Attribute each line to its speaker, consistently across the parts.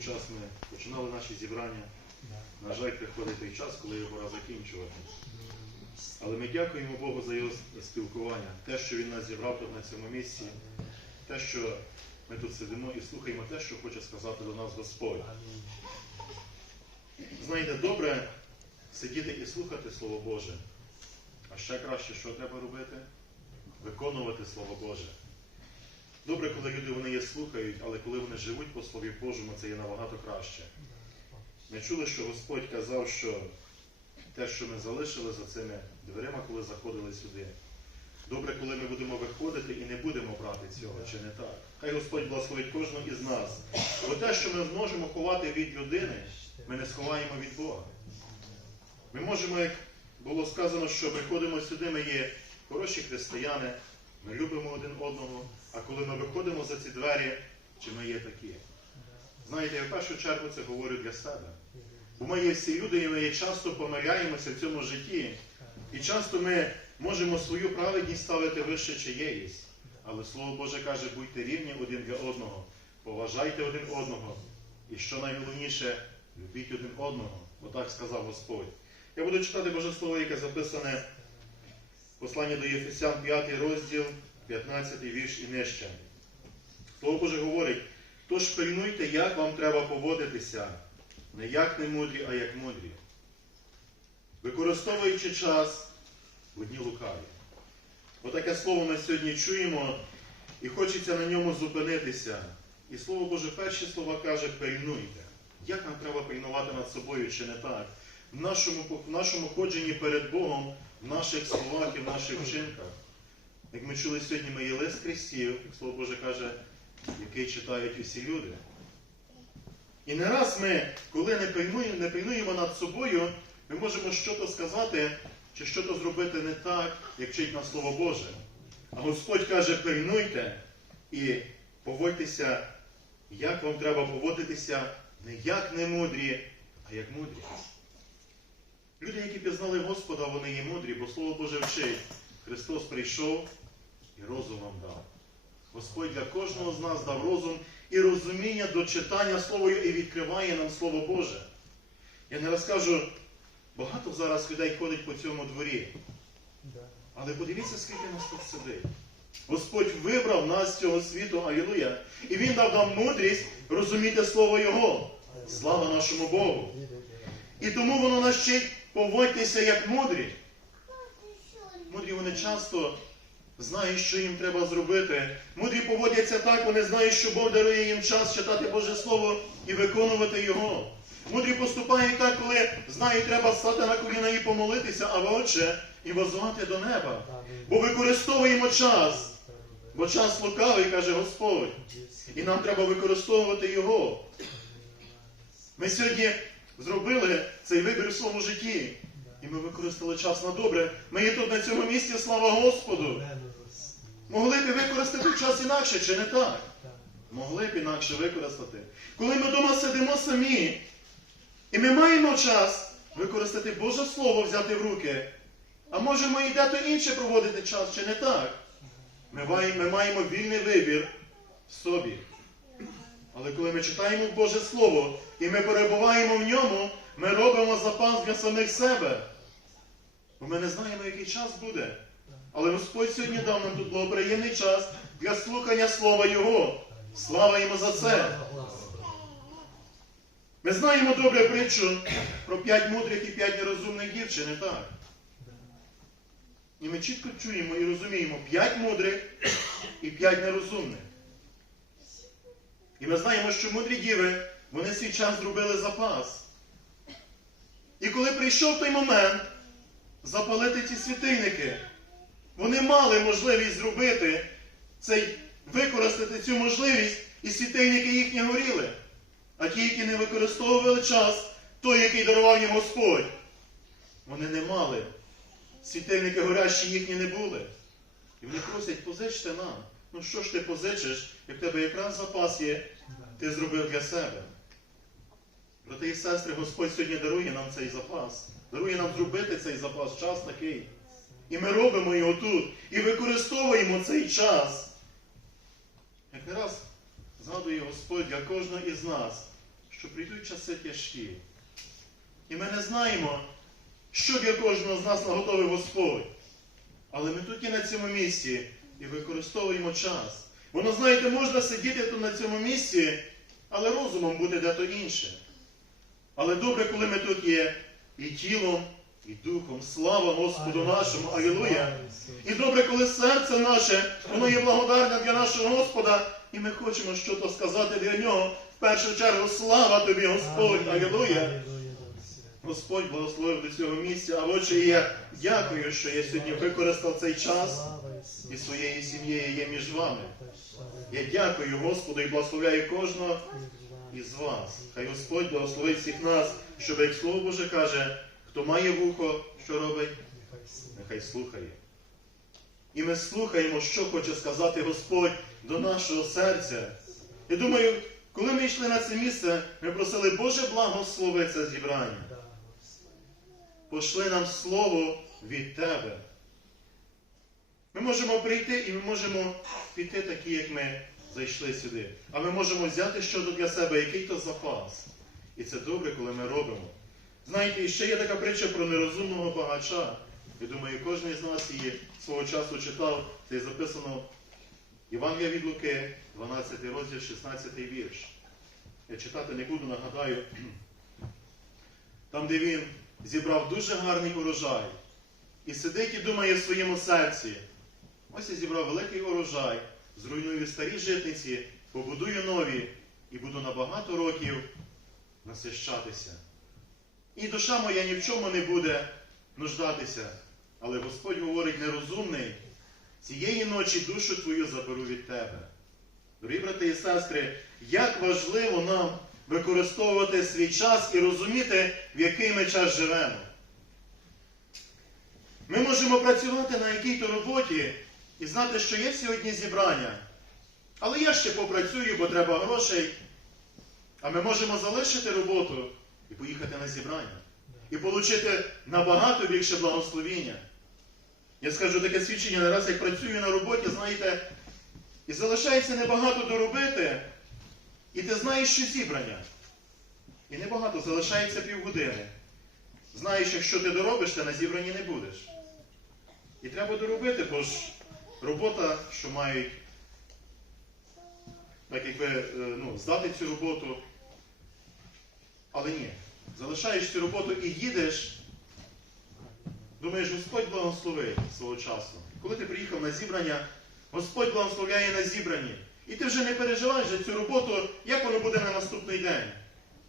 Speaker 1: був час, ми починали наші зібрання. На жаль, приходить той час, коли його пора закінчувати. Але ми дякуємо Богу за його спілкування, те, що він нас зібрав тут на цьому місці, те, що ми тут сидимо і слухаємо те, що хоче сказати до нас Господь. Знаєте, добре сидіти і слухати Слово Боже. А ще краще, що треба робити? Виконувати Слово Боже. Добре, коли люди вони є слухають, але коли вони живуть по Слові Божому, це є набагато краще. Ми чули, що Господь казав, що те, що ми залишили за цими дверима, коли заходили сюди. Добре, коли ми будемо виходити і не будемо брати цього, чи не так? Хай Господь благословить кожного із нас. Бо те, що ми зможемо ховати від людини, ми не сховаємо від Бога. Ми можемо, як було сказано, що приходимо сюди, ми є хороші християни, ми любимо один одного, а коли ми виходимо за ці двері, чи ми є такі? Знаєте, я в першу чергу це говорю для себе. Бо ми є всі люди, і ми часто помиляємося в цьому житті. І часто ми можемо свою праведність ставити вище чиєїсь. Але Слово Боже каже, будьте рівні один для одного, поважайте один одного. І що найголовніше, любіть один одного. Отак сказав Господь. Я буду читати Боже Слово, яке записане в посланні до Єфесян 5 розділ, 15 вірш і нижче. Слово Боже говорить, тож пильнуйте, як вам треба поводитися, не як не мудрі, а як мудрі. Використовуючи час в одні лукаві. Отаке слово ми сьогодні чуємо, і хочеться на ньому зупинитися. І Слово Боже, перші слова каже, пильнуйте. Як нам треба пильнувати над собою, чи не так? В нашому, в нашому ходженні перед Богом, в наших словах і в наших вчинках. Як ми чули сьогодні, ми є лист Христів, як Слово Боже каже, який читають усі люди. І не раз ми, коли не пильнуємо, не пильнуємо над собою, ми можемо щось сказати чи щось зробити не так, як вчить нас Слово Боже. А Господь каже, пильнуйте і поводьтеся, як вам треба поводитися, не як не мудрі, а як мудрі. Люди, які пізнали Господа, вони є мудрі, бо Слово Боже вчить. Христос прийшов і розум вам дав. Господь для кожного з нас дав розум і розуміння до читання Слова і відкриває нам Слово Боже. Я не розкажу, багато зараз людей ходить по цьому дворі. Але подивіться, скільки нас тут сидить. Господь вибрав нас з цього світу, алілуя, і Він дав нам мудрість розуміти Слово Його. Слава нашому Богу! І тому воно нас вчить поводьтеся як мудрі. Мудрі вони часто знають, що їм треба зробити. Мудрі поводяться так, вони знають, що Бог дарує їм час читати Боже Слово і виконувати Його. Мудрі поступають так, коли знають, треба стати на коліна і помолитися, а отче, і возвати до неба. Бо використовуємо час. Бо час лукавий, каже Господь. І нам треба використовувати його. Ми сьогодні зробили цей вибір у своєму житті. І ми використали час на добре. Ми є тут на цьому місці, слава Господу. Могли б використати час інакше, чи не так? Могли б інакше використати. Коли ми вдома сидимо самі, і ми маємо час використати Боже Слово, взяти в руки, а можемо і дето інше проводити час, чи не так? Ми маємо вільний вибір в собі. Але коли ми читаємо Боже Слово і ми перебуваємо в ньому, ми робимо запас для самих себе. Бо ми не знаємо, який час буде. Але Господь сьогодні дав нам тут благоприємний час для слухання Слова Його. Слава йому за це! Ми знаємо добре притчу про п'ять мудрих і п'ять нерозумних дівчин, не так? І ми чітко чуємо і розуміємо п'ять мудрих і п'ять нерозумних. І ми знаємо, що мудрі діви, вони свій час зробили запас. І коли прийшов той момент запалити ці світильники, вони мали можливість зробити цей, використати цю можливість, і світильники їхні горіли. А ті, які не використовували час, той, який дарував їм Господь, вони не мали. Світильники горящі їхні не були. І вони просять, позичте нам. Ну що ж ти позичиш, як в тебе якраз запас є, ти зробив для себе. Брати і сестри, Господь сьогодні дарує нам цей запас. Дарує нам зробити цей запас, час такий. І ми робимо його тут. І використовуємо цей час. Як не раз згадує Господь для кожного із нас, що прийдуть часи тяжкі. І ми не знаємо, що для кожного з нас наготовив Господь. Але ми тут є на цьому місці і використовуємо час. Воно, знаєте, можна сидіти тут на цьому місці, але розумом буде дето інше. Але добре, коли ми тут є і тілом, і духом. Слава Господу нашому, Алілуя! І добре, коли серце наше, воно є благодарне для нашого Господа, і ми хочемо щось сказати для нього. В першу чергу, слава тобі, Господь, Алілуя! Господь благословив до цього місця. А отже, я дякую, що я сьогодні використав цей час і своєю сім'єю є між вами. Я дякую Господу і благословляю кожного із вас. Хай Господь благословить всіх нас, щоб, як Слово Боже каже, хто має вухо, що робить, нехай слухає. І ми слухаємо, що хоче сказати Господь до нашого серця. Я думаю, коли ми йшли на це місце, ми просили Боже благослови це зібрання. Пошли нам слово від Тебе. Ми можемо прийти і ми можемо піти такі, як ми зайшли сюди. А ми можемо взяти щось для себе, який то запас. І це добре, коли ми робимо. Знаєте, і ще є така притча про нерозумного багача. Я думаю, кожен з нас її свого часу читав. Це є записано Євангелія від Луки, 12 розділ, 16 вірш. Я читати не буду, нагадаю. Там, де він зібрав дуже гарний урожай. І сидить і думає в своєму серці. Ось я зібрав великий урожай, зруйную старі житниці, побудую нові і буду на багато років насищатися. І душа моя ні в чому не буде нуждатися. Але Господь говорить нерозумний, цієї ночі душу твою заберу від тебе. Дорогі брати і сестри, як важливо нам використовувати свій час і розуміти, в який ми час живемо. Ми можемо працювати на якій-то роботі і знати, що є сьогодні зібрання. Але я ще попрацюю, бо треба грошей. А ми можемо залишити роботу і поїхати на зібрання. І отримати набагато більше благословіння. Я скажу таке свідчення не раз, як працюю на роботі, знаєте, і залишається небагато доробити, і ти знаєш, що зібрання. І небагато, залишається півгодини. Знаєш, якщо ти доробиш, ти на зібранні не будеш. І треба доробити, бо ж робота, що мають, так якби, е, ну, здати цю роботу. Але ні, залишаєш цю роботу і їдеш, думаєш, Господь благословить свого часу. Коли ти приїхав на зібрання, Господь благословляє на зібранні. І ти вже не переживаєш за цю роботу, як воно буде на наступний день.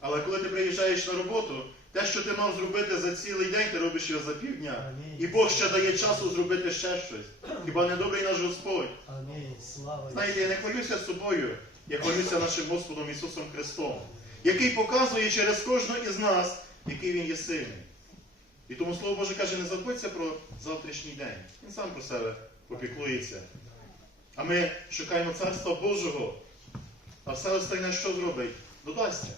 Speaker 1: Але коли ти приїжджаєш на роботу, те, що ти мав зробити за цілий день, ти робиш його за півдня. І Бог ще дає часу зробити ще щось. Хіба не добрий наш Господь? Знаєте, я не хвалюся собою, я хвалюся нашим Господом Ісусом Христом, який показує через кожного із нас, який Він є сильний. І тому Слово Боже каже, не забудься про завтрашній день. Він сам про себе попіклується. А ми шукаємо Царства Божого, а все остальне що зробить? Додасться.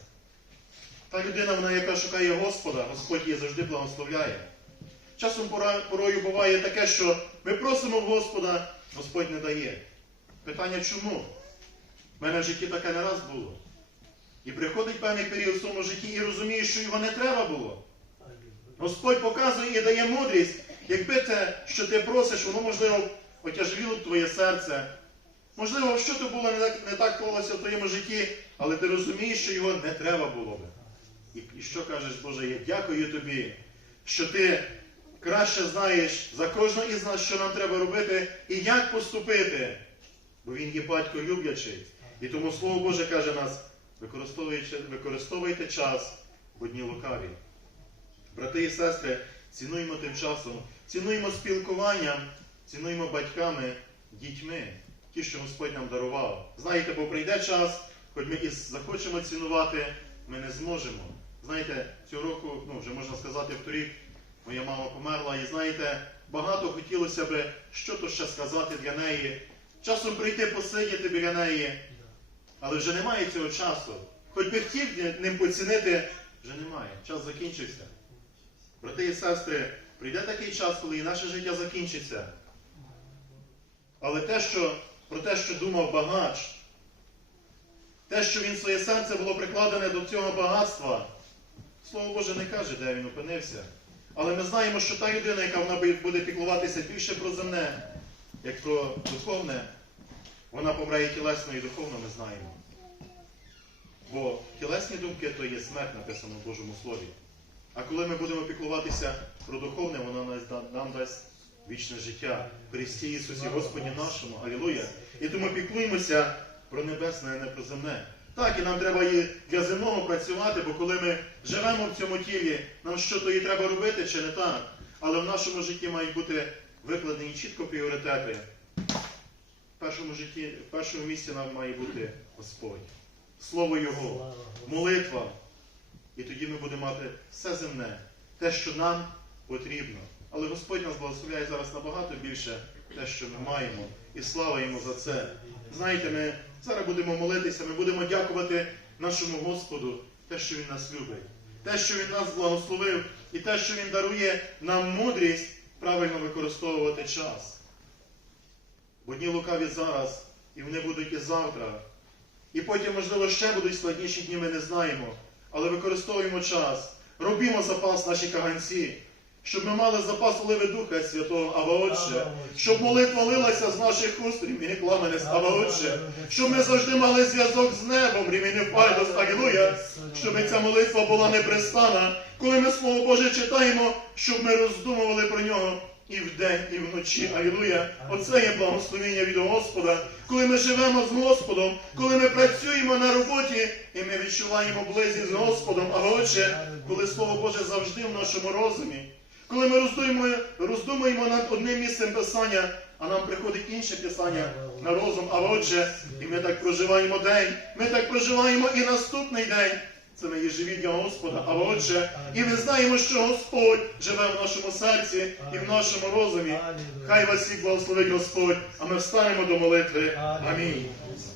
Speaker 1: Та людина, вона, яка шукає Господа, Господь її завжди благословляє. Часом порою буває таке, що ми просимо в Господа, Господь не дає. Питання чому? У мене в житті таке не раз було. І приходить певний період в своєму житті і розуміє, що його не треба було. Господь показує і дає мудрість, якби те, що ти просиш, воно, можливо, отяжвіло б твоє серце. Можливо, що то було не так, не так клалося в твоєму житті, але ти розумієш, що його не треба було би. І, і що кажеш, Боже, я дякую тобі, що ти краще знаєш за кожного із нас, що нам треба робити і як поступити. Бо Він є батько люблячий. І тому Слово Боже каже нас, використовуйте, використовуйте час в одні лукаві. Брати і сестри, цінуємо тим часом, цінуємо спілкуванням, цінуємо батьками, дітьми, ті, що Господь нам дарував. Знаєте, бо прийде час, хоч ми і захочемо цінувати, ми не зможемо. Знаєте, цього року, ну вже можна сказати, вторік моя мама померла, і знаєте, багато хотілося би що-то ще сказати для неї. Часом прийти посидіти біля неї, але вже немає цього часу. Хоч би хотів ним поцінити, вже немає. Час закінчився. Брати і сестри, прийде такий час, коли і наше життя закінчиться. Але те, що, про те, що думав багач, те, що він своє серце було прикладене до цього багатства, Слово Боже не каже, де він опинився. Але ми знаємо, що та людина, яка вона буде піклуватися більше про земне, як то духовне, вона помре і тілесно, і духовно ми знаємо. Бо тілесні думки то є смерть, написано в Божому Слові. А коли ми будемо піклуватися про духовне, да- нам дасть вічне життя в Христі Ісусі Господі нашому. Алілуя. І тому піклуємося про небесне, а не про земне. Так, і нам треба і для земного працювати, бо коли ми живемо в цьому тілі, нам що то і треба робити, чи не так. Але в нашому житті мають бути викладені чітко пріоритети. В першому житті, в першому місці нам має бути Господь. Слово Його, молитва. І тоді ми будемо мати все земне, те, що нам потрібно. Але Господь нас благословляє зараз набагато більше те, що ми маємо. І слава йому за це. Знаєте, ми зараз будемо молитися, ми будемо дякувати нашому Господу, те, що Він нас любить, те, що Він нас благословив, і те, що Він дарує нам мудрість правильно використовувати час. Бо дні лукаві зараз, і вони будуть і завтра. І потім, можливо, ще будуть складніші дні, ми не знаємо. Але використовуємо час, робімо запас наші каганці, щоб ми мали запас оливи Духа Святого, а Отче, щоб молитва лилася з наших уст, рімені пламенес, а Отче, щоб ми завжди мали зв'язок з небом, рімені Пайдос, Алілуя, щоб ця молитва була непристана, коли ми Слово Боже читаємо, щоб ми роздумували про нього і вдень, і вночі. Алілуя. Оце є благословення від Господа. Коли ми живемо з Господом, коли ми працюємо на роботі, і ми відчуваємо близькість з Господом, а отже, коли Слово Боже завжди в нашому розумі. Коли ми роздумуємо, роздумуємо над одним місцем Писання, а нам приходить інше Писання на розум, а отже, і ми так проживаємо день, ми так проживаємо і наступний день. Це ми є живі Господа, а отже, і ми знаємо, що Господь живе в нашому серці і в нашому розумі. Хай вас всіх благословить Господь, а ми встанемо до молитви. Амінь.